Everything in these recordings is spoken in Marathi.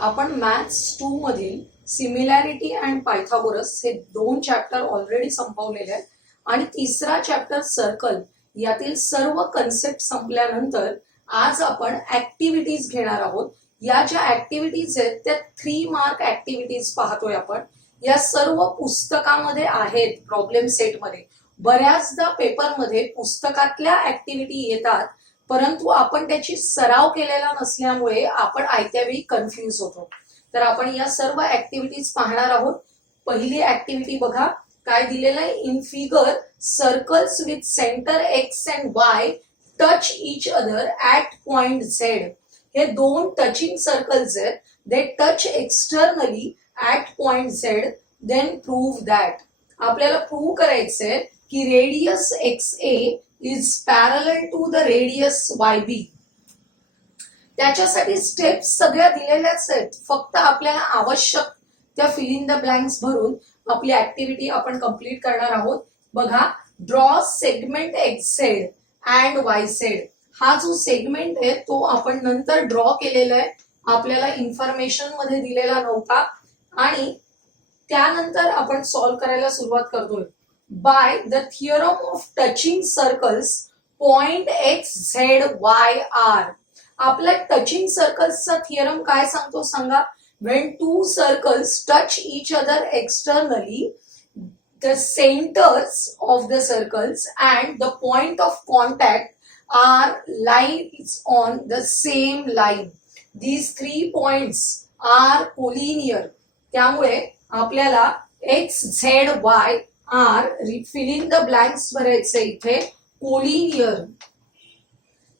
आपण मॅथ्स 2 मधील सिमिलॅरिटी अँड पायथागोरस हे 2 चॅप्टर ऑलरेडी संपवलेले आहेत आणि तिसरा चॅप्टर सर्कल यातील सर्व कन्सेप्ट संपल्यानंतर आज आपण ऍक्टिव्हिटीज घेणार आहोत. या ज्या ऍक्टिव्हिटीज आहेत त्या 3 मार्क ऍक्टिव्हिटीज पाहतोय आपण. या सर्व पुस्तकामध्ये आहेत. प्रॉब्लेम सेटमध्ये बऱ्याचदा पेपरमध्ये पुस्तकातल्या ऍक्टिव्हिटी येतात, परंतु आपण त्याची सराव केलेला नसल्यामुळे आपण आयत्या वेळी कन्फ्यूज होतो. तर आपण या सर्व ऍक्टिव्हिटीज पाहणार आहोत. पहिली ऍक्टिव्हिटी बघा काय दिलेलं आहे. In figure circles with centre X and Y touch each other at point Z. हे 2 टचिंग सर्कल्स आहेत. They touch externally at point Z. Then prove that. आपल्याला प्रूव्ह करायचंय की radius X A is parallel to the radius YB. त्याच्यासाठी स्टेप्स सगळ्या दिलेल्याच आहेत. फक्त आपल्याला आवश्यक त्या फिल इन द ब्लँक्स भरून आपली ऍक्टिव्हिटी आपण कंप्लीट करणार आहोत. बघा, draw segment X Z and Y Z. हा जो सेगमेंट आहे तो आपण नंतर ड्रॉ केलेला आहे. आपल्याला इन्फॉर्मेशन मध्ये दिलेला नव्हता आणि त्यानंतर आपण सॉल्व्ह करायला सुरुवात करतोय. By the theorem of touching circles, point x, z, y, r. आपला टचिंग सर्कल्सचा थिअरम काय सांगतो सांगा. When two circles touch each other externally, the centers of the circles and the point of contact are lines on the same line. These 3 points are collinear. त्यामुळे आपल्याला x, z, y are fill in the blanks भरायचे इथे. Collinear.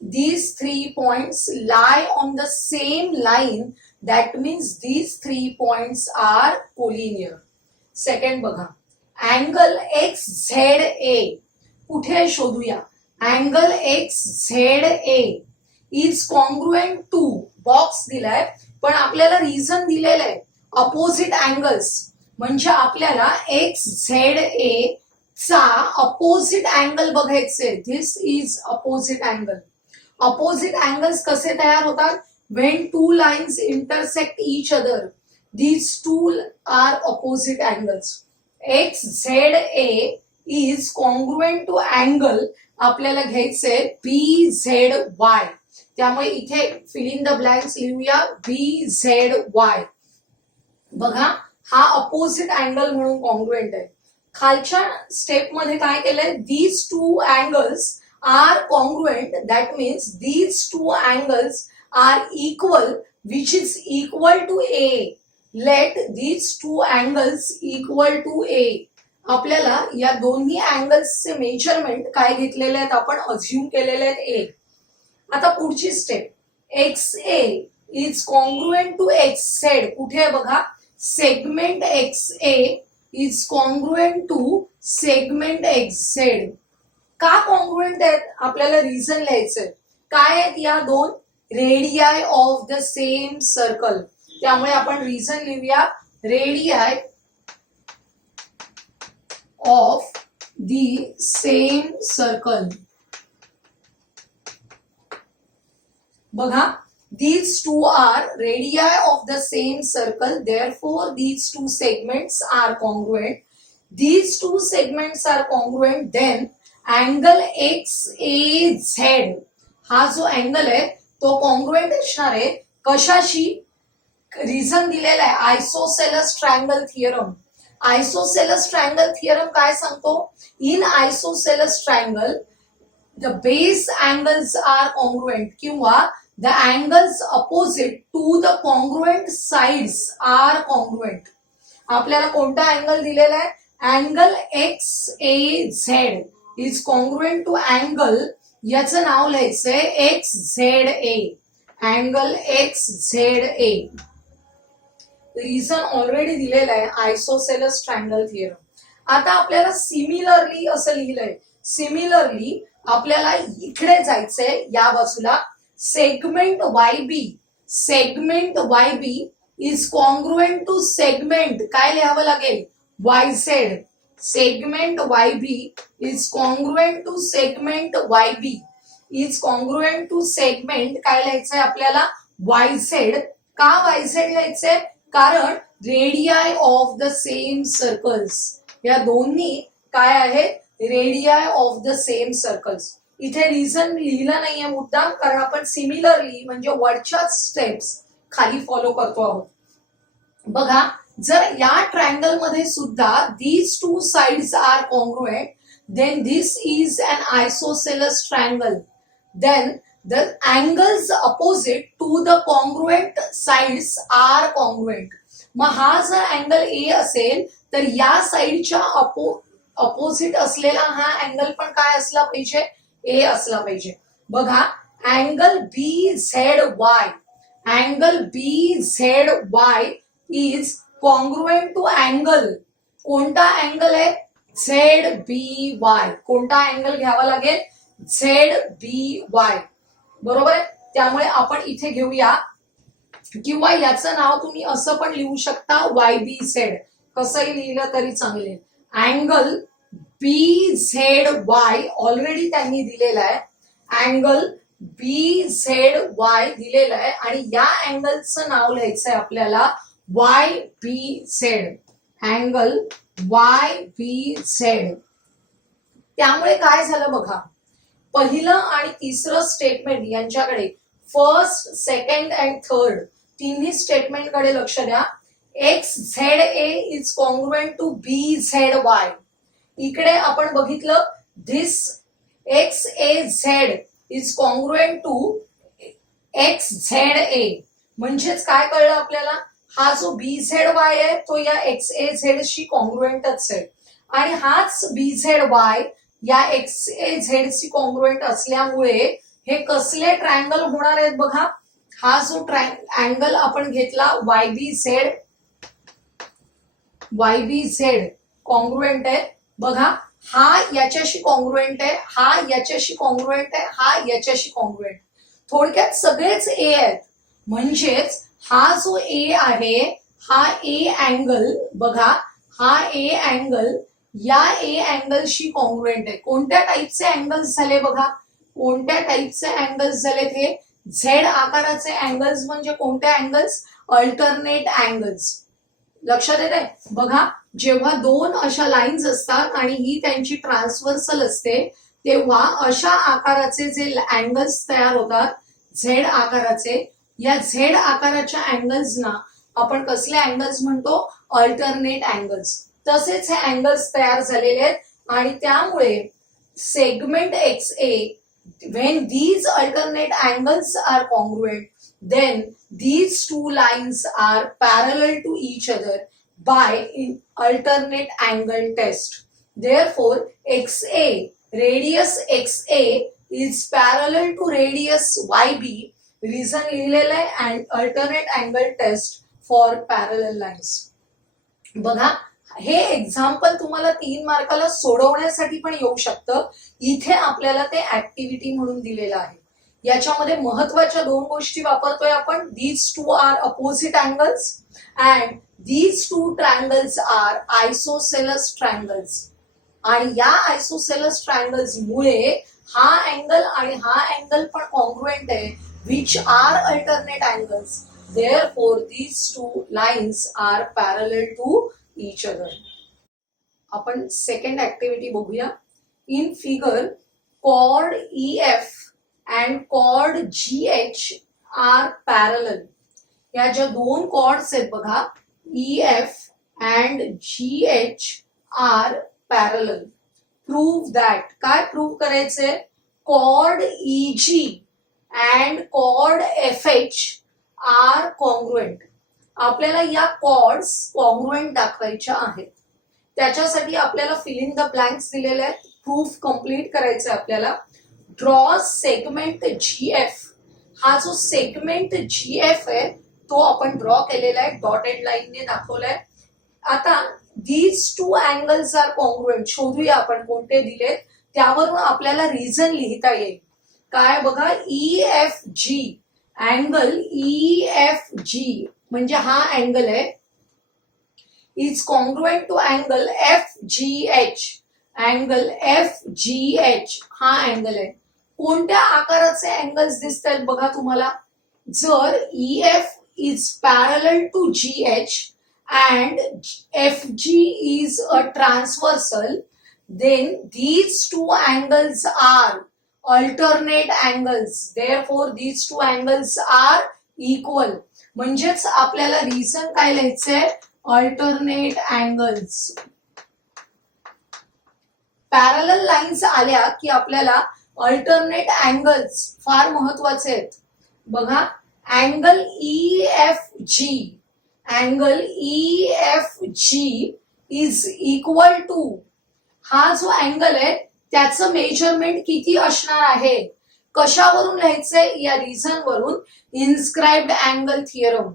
These 3 points lie on the same line. That means these 3 points are collinear. Second बघा, अँगल एक्स झेड ए कुठे शोधूया. Angle X Z A is congruent to, box दिलाय पण आपल्याला रिझन दिलेलं आहे अपोजिट अँगल्स. म्हणजे आपल्याला एक्स झेड ए चा अपोजिट अँगल बघायचे. This is opposite angle. Opposite angles कसे तयार होतात. When 2 lines intersect each other, these 2 are opposite angles. X Z A is congruent to angle आपल्याला घ्यायचे बी झेड वाय. त्यामुळे इथे फिल इन द ब्लँक्स लिहूया बी झेड वाय. बघा, हा अपोजिट अँगल म्हणून कॉन्ग्रुएंट आहे. खालच्या स्टेप मध्ये काय केलंय. These 2 angles are congruent. That means these 2 angles are equal, which is equal to A. Let these 2 angles equal to A. आपल्याला या दोन्ही अँगल्सचे मेजरमेंट काय घेतलेले आहेत आपण अज्युम केलेले आहेत ए. आता पुढची step. X A is congruent to X Z. कुठे बघा, segment X A is congruent to segment X Z. का कॉन्ग्रुएंट आहेत आपल्याला रिझन लिहायचंय. काय आहेत या 2 radii of the same circle. त्यामुळे आपण रिझन लिहूया radii of the same circle. बघा, these 2 are radii of the same circle, therefore these 2 segments are congruent. These 2 segments are congruent, then angle XAZ हा जो अँगल आहे तो कॉन्ग्रुएंट असणार आहे. कशाशी. रिझन दिलेला आहे isosceles triangle theorem. Isosceles triangle theorem काय सांगतो. In isosceles triangle the base angles are congruent किंवा the angles opposite to the congruent sides are congruent. आपल्याला कोणता अँगल दिलेला आहे. Angle X A Z is congruent to angle, याचं नाव लिहायचंय X Z A. Angle X Z A. Reason already दिलेलं आहे आयसोसेलस ट्रायंगल थिअरम. आता आपल्याला सिमिलरली असं लिहिलंय. सिमिलरली आपल्याला इकडे जायचंय या बाजूला. Segment YB, segment YB is congruent to segment काय लिहावं लागेल YZ. Segment YB is congruent to segment YB is congruent to segment काय लिहायचंय आपल्याला YZ. का YZ लिहायचंय? कारण radii of the same circles, या दोन्ही काय आहेत? Radii of the same circles. इथे रिझन लिहिलं नाहीये मुद्दाम, कारण आपण सिमिलरली म्हणजे वरच्या स्टेप्स खाली फॉलो करतो आहोत. बघा, जर या ट्रायंगल मध्ये सुद्धा these two sides are congruent, then this is an isosceles triangle. Then the angles opposite to the congruent sides are congruent. मग हा जर अँगल ए असेल तर या साइडच्या अपोजिट असलेला हा अँगल पण काय असला पाहिजे? ए असला पाहिजे. बघा, angle BZY, angle BZY is congruent to angle. कोणता अँगल आहे? ZBY. कोणता अँगल घ्यावा लागेल? ZBY. बरोबर आहे. त्यामुळे आपण इथे घेऊया, किंवा याचं नाव तुम्ही असं पण लिहू शकता YBZ. कसंही लिहिलं तरी चांगले. अँगल BZY ऑलरेडी त्यांनी दिलेला आहे. अँगल BZY दिलेला आहे आणि या अँगलचं नाव लिहायचंय आपल्याला YBZ. Angle YBZ. त्यामुळे काय झालं बघा, पहिलं आणि तिसरं स्टेटमेंट यांच्याकडे, फर्स्ट, सेकंड अँड थर्ड तिन्ही स्टेटमेंट कडे लक्ष द्या. XZA is congruent to BZY. इकडे आपण बघितलं this XAZ is congruent to XZA. म्हणजेच काय कळलं आपल्याला? हा जो BZY आहे तो या XAZ शी कॉन्ग्रुएंटच आहे, आणि हाच BZY या XAZ शी कॉन्ग्रुएंट असल्यामुळे हे कसले ट्रायंगल होणार आहेत बघा. हा जो अँगल आपण घेतला YBZ कॉन्ग्रुएंट आहे. बघा, हा याच्याशी कॉन्ग्रुएंट आहे, हा याच्याशी कॉन्ग्रुएंट आहे, हा याच्याशी कॉन्ग्रुएंट. थोडक्यात सगळेच ए आहेत. म्हणजेच हा जो ए आहे, हा ए अँगल बघा, हा ए अँगल या ए अँगलशी कॉन्ग्रुएंट आहे. कोणत्या टाईपचे अँगल्स झाले बघा? कोणत्या टाईपचे अँगल्स झालेत हे? झेड आकाराचे अँगल्स. म्हणजे कोणत्या अँगल्स? Alternate angles. लक्षात येत आहे? बघा, जेव्हा दोन अशा लाईन्स असतात आणि ही त्यांची ट्रान्सव्हर्सल असते, तेव्हा अशा आकाराचे जे अँगल्स तयार होतात झेड आकाराचे, या झेड आकाराच्या अँगल्सना आपण कसले अँगल्स म्हणतो? Alternate angles. तसेच हे अँगल्स तयार झालेले आहेत आणि त्यामुळे segment XA, when these alternate angles are congruent, then these two lines are parallel to each other by alternate angle test. Therefore, XA, radius XA is parallel to radius YB. Reason लिहिलेलं आहे and alternate angle test for parallel lines. बघा, हे एक्झाम्पल तुम्हाला 3 मार्काला सोडवण्यासाठी पण येऊ शकतं. इथे आपल्याला ते ऍक्टिव्हिटी म्हणून दिलेलं आहे. याच्यामध्ये महत्वाच्या 2 गोष्टी वापरतोय आपण. These two are opposite angles and these two triangles are isosceles triangles. आणि या आयसोसेलस ट्रायंगल्स मुळे हा अँगल आणि हा अँगल पण कॉन्ग्रुएंट आहे, which are alternate angles. Therefore, these two lines are parallel to each other. आपण सेकंड ऍक्टिव्हिटी बघूया. In figure, chord EF and chord GH are parallel. या ज्या 2 chords आहेत बघा, EF and GH are parallel. Prove that. काय प्रूव्ह करायचंय? chord EG and chord FH are congruent. आपल्याला या कॉर्ड्स कॉन्ग्रुएंट दाखवायच्या आहेत. त्याच्यासाठी आपल्याला फिल इन द ब्लँक्स दिलेले आहेत. प्रूफ कंप्लीट करायचं आहे आपल्याला. Draw segment GF. हा जो सेगमेंट GF आहे तो आपण ड्रॉ केलेला आहे, डॉटेड लाईनने दाखवलाय. आता these two angles are congruent. शोधूया आपण कोणते दिलेत, त्यावरून आपल्याला रिझन लिहिता येईल. काय बघा, EFG अँगल EFG म्हणजे हा अँगल आहे, is congruent to angle FGH. Angle FGH हा अँगल आहे. कोणत्या आकाराचे अँगल्स दिसत आहेत बघा तुम्हाला? जर EF is parallel to GH and FG is a transversal, then these two angles are alternate angles. Therefore these two angles are equal. म्हणजेच आपल्याला रिझन काय लिहायचंय? Alternate angles. पॅरलल लाईन्स आल्या की आपल्याला अल्टरनेट अँगल्स फार महत्वाचे आहेत. बघा, angle EFG, angle EFG is equal to, हा जो अँगल आहे त्याचं मेजरमेंट किती असणार आहे? कशावरून लिहायचंय? या रिझन वरून. Inscribed angle theorem.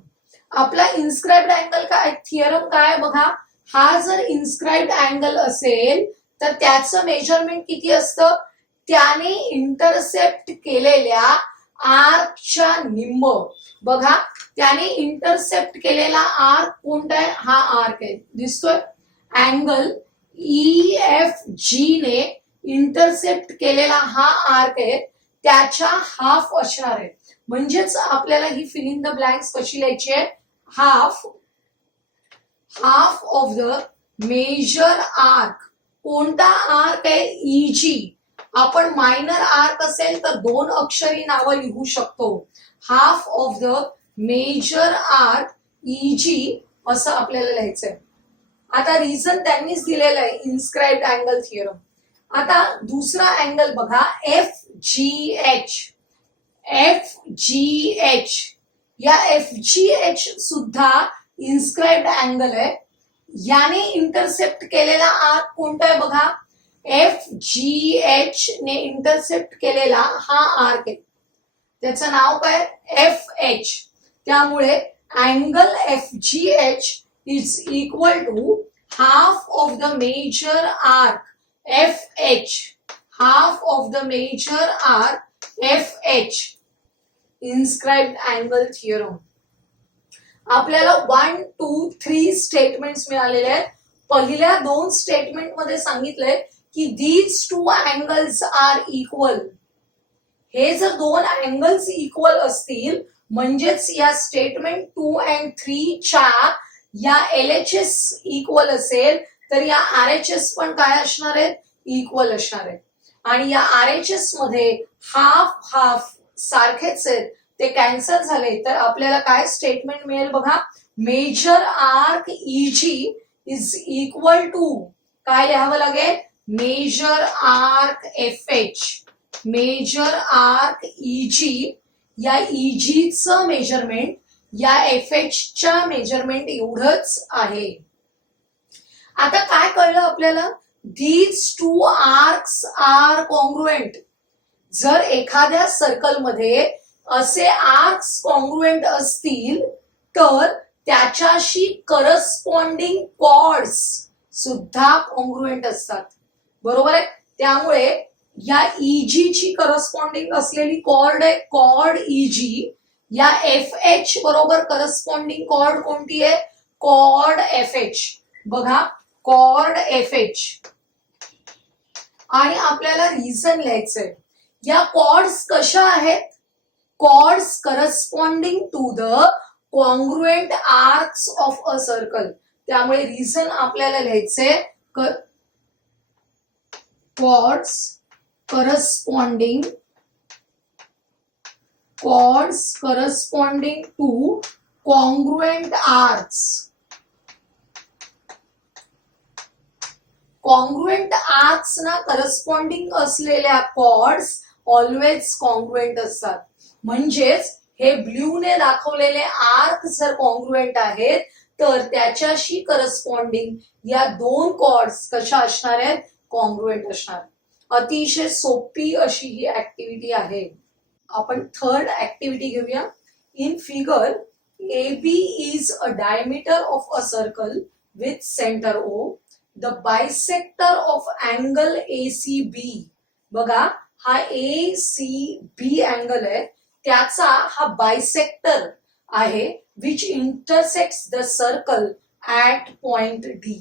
आपला इन्स्क्राइब्ड अँगल काय थिअरम काय? बघा, हा जर इन्स्क्राइब्ड अँगल असेल तर त्याचं मेजरमेंट किती असतं? त्याने इंटरसेप्ट केलेल्या आर्कच्या निम्म. बघा, त्याने इंटरसेप्ट केलेला आर्क कोणता आहे? हा आर्क आहे, दिसतोय? अँगल EFG ने इंटरसेप्ट केलेला हा आर्क आहे, त्याच्या हाफ असणार आहे. म्हणजेच आपल्याला ही फिल इन द ब्लँक्स कशी लिहायची आहे? Half of the major arc. कोणता आर्क आहे? EG. आपण मायनर आर्क असेल तर दोन अक्षरी नावं लिहू शकतो. Half of the major arc EG असं आपल्याला लिहायचंय. आता रिझन त्यांनीच दिलेलं आहे, इन्स्क्राइब्ड अँगल थिअरम. आता दुसरा अँगल बघा, FGH. FGH, या FGH सुद्धा इन्स्क्राइब्ड अँगल आहे. याने इंटरसेप्ट केलेला आर्क कोणता आहे? बघा, FGH ने इंटरसेप्ट केलेला हा आर्क आहे, त्याचं नाव काय? FH. त्यामुळे angle FGH is equal to half of the major arc FH. Half of the major arc FH. Inscribed angle theorem. आपल्याला 1, 2, 3 स्टेटमेंट्स मिळालेले आहेत. पहिल्या दोन स्टेटमेंट मध्ये सांगितलंय की these two angles are equal. हे जर दोन अँगल्स इक्वल असतील म्हणजेच या स्टेटमेंट 2 and 3 च्या या LHS इक्वल असेल तर या RHS पण काय असणार आहेत? इक्वल असणार आहेत. आणि या RHS मध्ये हाफ सारखेच आहेत, ते कॅन्सल झाले तर आपल्याला काय स्टेटमेंट मिळेल? बघा, major arc EG is equal to काय लिहावं लागेल? Major arc FH. Major arc EG, या EG चं मेजरमेंट या FH च्या मेजरमेंट एवढंच आहे. आता काय कळलं आपल्याला? these two arcs are congruent. जर एखाद्या सर्कल मध्ये असे आर्क्स कॉन्ग्रुएंट असतील तर त्याच्याशी करस्पॉन्डिंग कॉर्ड्स सुद्धा कॉन्ग्रुएंट असतात. बरोबर आहे? त्यामुळे या EG ची करस्पॉन्डिंग असलेली कॉर्ड आहे कॉर्ड EG. या FH बरोबर करस्पॉन्डिंग कॉर्ड कोणती आहे? Chord FH. बघा, कॉर्ड FH. आणि आपल्याला रिझन लिहायचंय. या कॉर्ड्स कशा आहेत? Chords corresponding to the congruent arcs of a circle. त्यामुळे रिझन आपल्याला लिहायचंय chords corresponding to congruent arcs. Congruent arcs ना करस्पॉन्डिंग असलेल्या कॉर्ड्स ऑलवेज कॉन्ग्रुएंट असतात. म्हणजेच हे ब्ल्यू ने दाखवलेले आर्क जर कॉन्ग्रुएंट आहेत तर त्याच्याशी करस्पॉन्डिंग या दोन कॉर्ड्स कशा असणार आहेत? कॉन्ग्रुएंट असणार. अतिशय सोपी अशी ही ऍक्टिव्हिटी आहे. आपण थर्ड ऍक्टिव्हिटी घेऊया. In figure AB is a diameter of a circle with centre O. The bisector of angle ACB. बघा, हा ACB अँगल आहे, त्याचा हा बायसेक्टर आहे which intersects the circle at point D.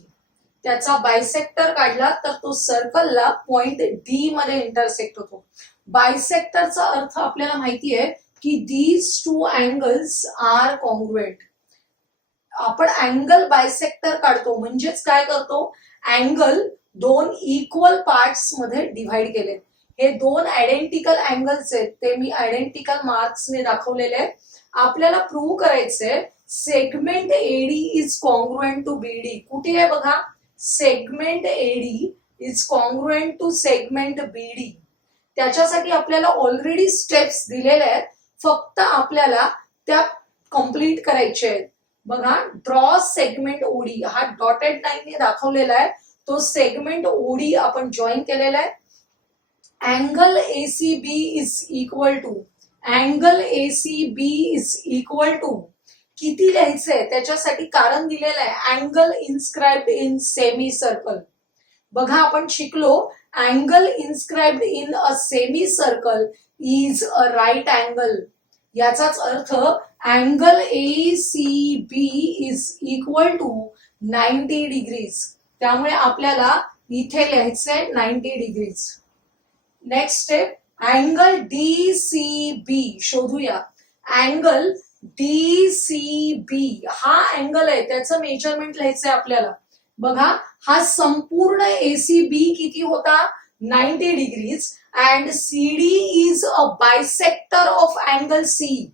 त्याचा बायसेक्टर काढला तर तो सर्कलला पॉइंट D मध्ये इंटरसेक्ट होतो. बायसेक्टरचा अर्थ आपल्याला माहिती आहे की these two angles are congruent. आपण अँगल बायसेक्टर काढतो म्हणजेच काय करतो, अँगल दोन इक्वल पार्ट्स मध्ये डिव्हाइड केले. हे दोन आयडेंटिकल अँगल्स आहेत, ते मी आयडेंटिकल मार्क्सने दाखवलेले आहेत. आपल्याला प्रूव्ह करायचंय segment AD is congruent to BD. कुठे आहे बघा, segment AD is congruent to segment BD. त्याच्यासाठी आपल्याला ऑलरेडी स्टेप्स दिलेले आहेत, फक्त आपल्याला त्या कंप्लीट करायच्या आहेत. बघा, ड्रॉ सेगमेंट ओडी, हा डॉटेड लाईनने दाखवलेला आहे. तो सेगमेंट ओडी आपण जॉईन केलेला आहे. Angle ACB is equal to, angle ACB is equal to किती लिहायचंय त्याच्यासाठी कारण दिलेलं आहे, angle inscribed in semicircle. बघा, आपण शिकलो angle inscribed in a semicircle is a right angle. याचाच अर्थ angle ACB is equal to 90 degrees. त्यामुळे आपल्याला इथे लिहायचंय 90 degrees. Next step, angle DCB शोधूया. अँगल डीसीबी हा अँगल आहे, त्याचं मेजरमेंट लिहायचंय आपल्याला. बघा, हा संपूर्ण एसीबी किती होता, 90 degrees. And CD is a bisector of angle C.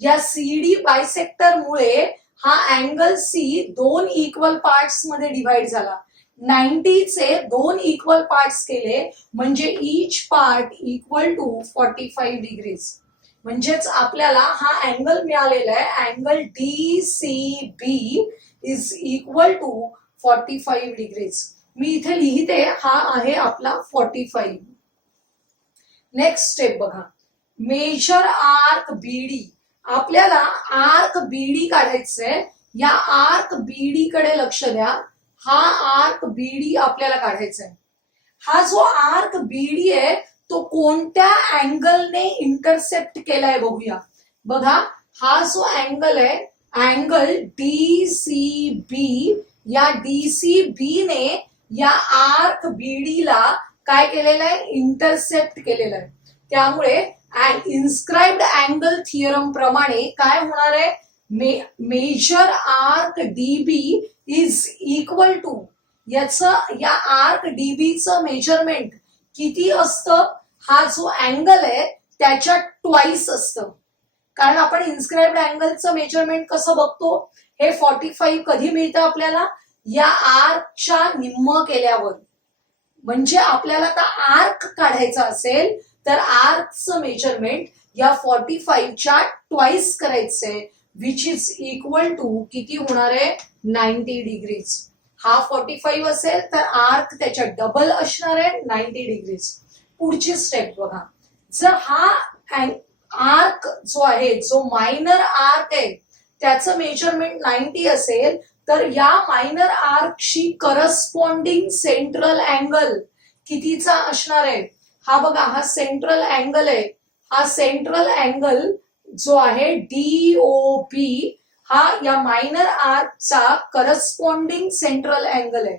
या सीडी बायसेक्टर मुळे हा अँगल सी दोन इक्वल पार्ट्स मध्ये डिव्हाइड झाला. 90 चे दोन इक्वल पार्ट्स केले म्हणजे each part equal to 45 degrees. म्हणजेच आपल्याला हा अँगल मिळालेला आहे, angle DCB is equal to 45 degrees. मी इथे लिहिते, हा आहे आपला 45. नेक्स्ट स्टेप बघा, मेजर आर्क बीडी. आपल्याला आर्क बीडी काढायचंय. या आर्क बीडी कडे लक्ष द्या. हा आर्क बीडी आपल्याला काढायचा आहे. हा जो आर्क बीडी आहे तो कोणत्या अँगलने इंटरसेप्ट केलाय बघूया. बघा, हा जो अँगल आहे, अँगल डीसीबी, या डीसीबी ने या आर्क बीडी ला काय केलेलं आहे, इंटरसेप्ट केलेलं आहे. त्यामुळे इन्स्क्राइब्ड अँगल थिअरम प्रमाणे काय होणार आहे, major arc DB is equal to, या आर्क डीबीचं मेजरमेंट किती असतं, हा जो अँगल आहे त्याच्या ट्वाइस असतं. कारण आपण इन्स्क्राइब्ड अँगलचं मेजरमेंट कसं बघतो, हे 45 कधी मिळतं आपल्याला, या आर्कच्या निम्म केल्यावर. म्हणजे आपल्याला आता आर्क काढायचा असेल तर आर्कचं मेजरमेंट या 45च्या ट्वाइस करायचंय, विच इज इक्वल टू किती होणार आहे, 90 डिग्रीज. हा 45 असेल तर आर्क त्याच्या डबल असणार आहे, 90 डिग्रीज. पुढची स्टेप बघा, जर हा आर्क जो आहे, जो मायनर आर्क आहे, त्याचं मेजरमेंट 90 असेल तर या मायनर आर्कशी करस्पॉन्डिंग सेंट्रल अँगल कितीचा असणार आहे. हा बघा, हा सेंट्रल अँगल आहे. हा सेंट्रल अँगल जो आहे डीओपी, हा या मायनर आर्कचा करस्पॉन्डिंग सेंट्रल अँगल आहे.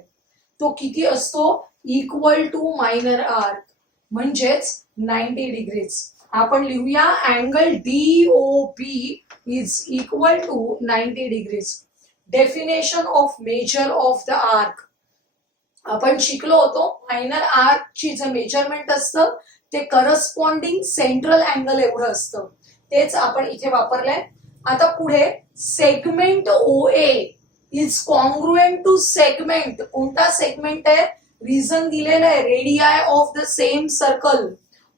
तो किती असतो, इक्वल टू मायनर आर्क, म्हणजेच 90 डिग्रीज. आपण लिहूया angle DOP is equal to 90 degrees. Definition of measure of the arc. आपण शिकलो होतो मायनर आर्कची जे मेजरमेंट असतं ते करस्पॉन्डिंग सेंट्रल अँगल एवढं असतं, तेच आपण इथे वापरलंय. आता पुढे सेगमेंट ओए इज कॉन्ग्रुएंट टू सेगमेंट. कोणता सेगमेंट आहे, रिझन दिलेलं आहे, रेडियाय ऑफ द सेम सर्कल.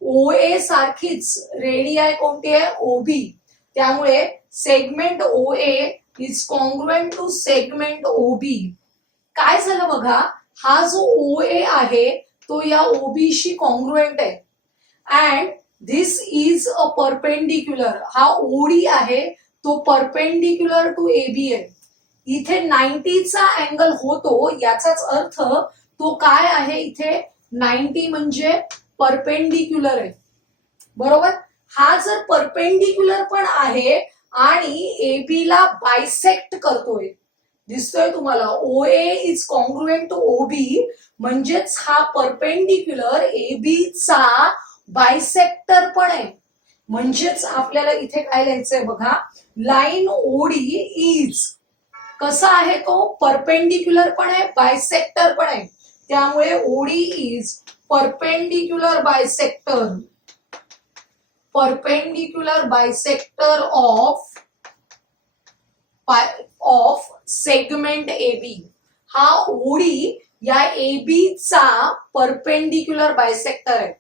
ओए सारखीच रेडियाय कोणती आहे, ओबी. त्यामुळे सेगमेंट ओए इज कॉन्ग्रुएंट टू सेगमेंट ओबी. काय झालं बघा, हा जो ओए आहे तो या ओबीशी कॉन्ग्रुएंट आहे. And this is a perpendicular. हा ओडी आहे तो परपेंडिक्युलर टू एबी आहे. इथे 90चा अँगल होतो, याचाच अर्थ तो काय आहे, इथे 90 म्हणजे परपेंडिक्युलर आहे, बरोबर. हा जर परपेंडिक्युलर पण आहे आणि एबी ला बायसेक्ट करतोय, दिसतोय तुम्हाला, ओए इज कॉन्ग्रुएंट टू ओबी, म्हणजेच हा परपेंडिक्युलर एबी चा बायसेक्टर पण आहे. म्हणजेच आपल्याला इथे काय लिहायचंय बघा, लाईन ओडी इज कसा आहे तो, परपेंडिक्युलर पण आहे, बायसेक्टर पण आहे. त्यामुळे OD is perpendicular bisector, perpendicular bisector of segment AB. हा ओडी या AB चा परपेंडिक्युलर बायसेक्टर आहे.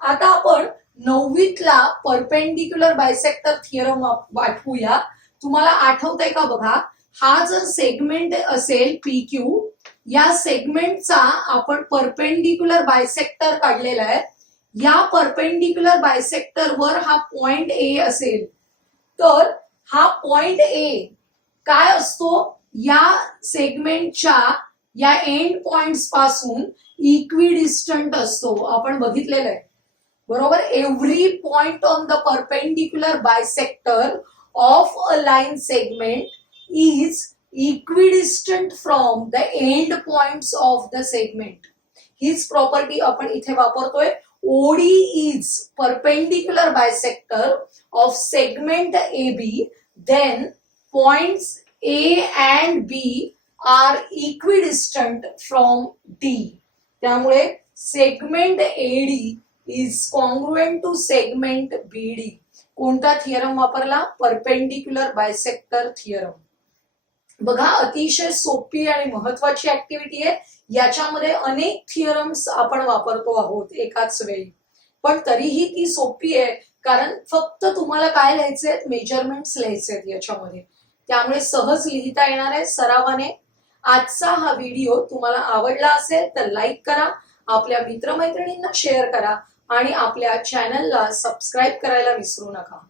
आता आपण 9वीतला परपेंडिक्युलर बायसेक्टर थिअरम वाटूया. तुम्हाला आठवतंय का बघा, हा जर सेगमेंट असेल PQ, या सेगमेंटचा आपण परपेंडिक्युलर बायसेक्टर काढलेला आहे. या परपेंडिक्युलर बायसेक्टर वर हा पॉइंट A असेल, तर हा पॉइंट A काय असतो, या सेगमेंटच्या या एंड पॉइंट्स पासून इक्विडिस्टंट असतो. आपण बघितलेलं आहे बरोबर. Every point on the perpendicular bisector of a line segment is equidistant from the end points of the segment. हीच प्रॉपर्टी आपण इथे वापरतोय. OD is perpendicular bisector of segment AB, then points A and B are equidistant from D. त्यामुळे segment AD is congruent to segment BD. कोणता थिअरम वापरला, परपेंडिक्युलर बायसेक्टर थिअरम. बघा, अतिशय सोपी आणि महत्वाची ऍक्टिव्हिटी आहे. याच्यामध्ये अनेक थिअरम्स आपण वापरतो आहोत एकाच वेळी, पण तरीही ती सोपी आहे, कारण फक्त तुम्हाला काय लिहायचे, मेजरमेंट्स लिहायचे याच्यामध्ये. त्यामुळे सहज लिहिता येणार आहे सरावाने. आजचा हा व्हिडिओ तुम्हाला आवडला असेल तर लाईक करा, आपल्या मित्रमैत्रिणींना शेअर करा आणि आपल्या चॅनलला सबस्क्राईब करायला विसरू नका.